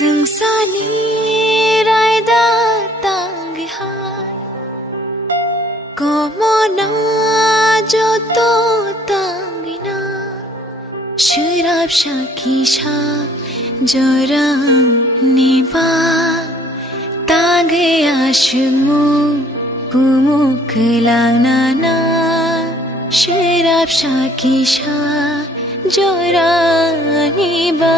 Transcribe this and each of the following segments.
Sungsani raida tangi hai Como na jo to tangi na Shurab shakisha jorang niba Tangi ashumu pumuk lang na Shurab shakisha jorang niba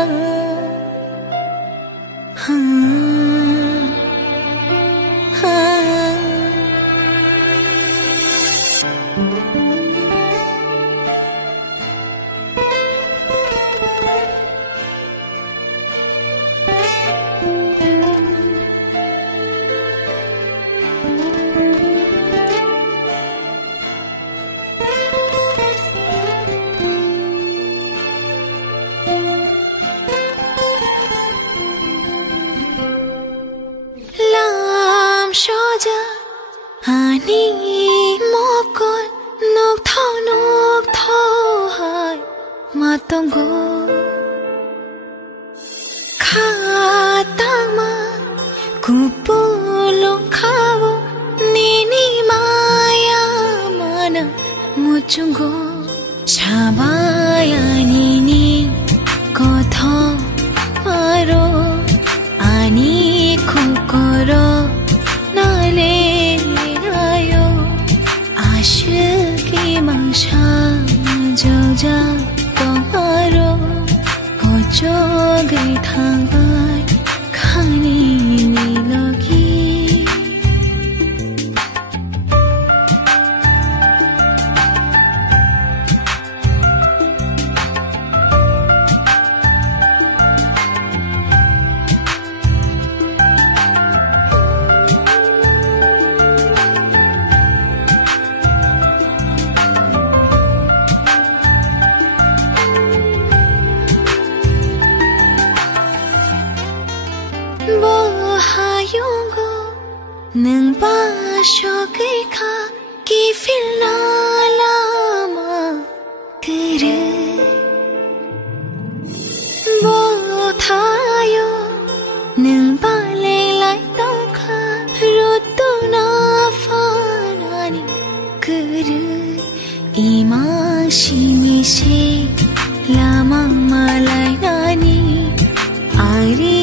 Ani mokon nok thau hai matongo kha tama kupulong khawo nini maya mana muchungo shabaya nini kotha paro ani khukoro nale Ashki mangsha joja tomaro kocho gai thangbai khani nilogi Bo hayungo nang ba shokai kha ki filna lama kere Bo thayo nang ba le lai tong kha rutu na fanani kere ima shimi she lama malai nani ari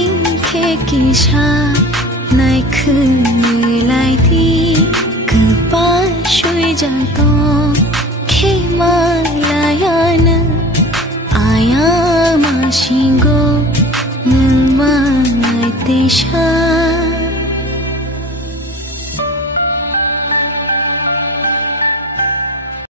kisha nai khulai thi kpa shui ja to khe malayan aya ma shingo nang mai te sha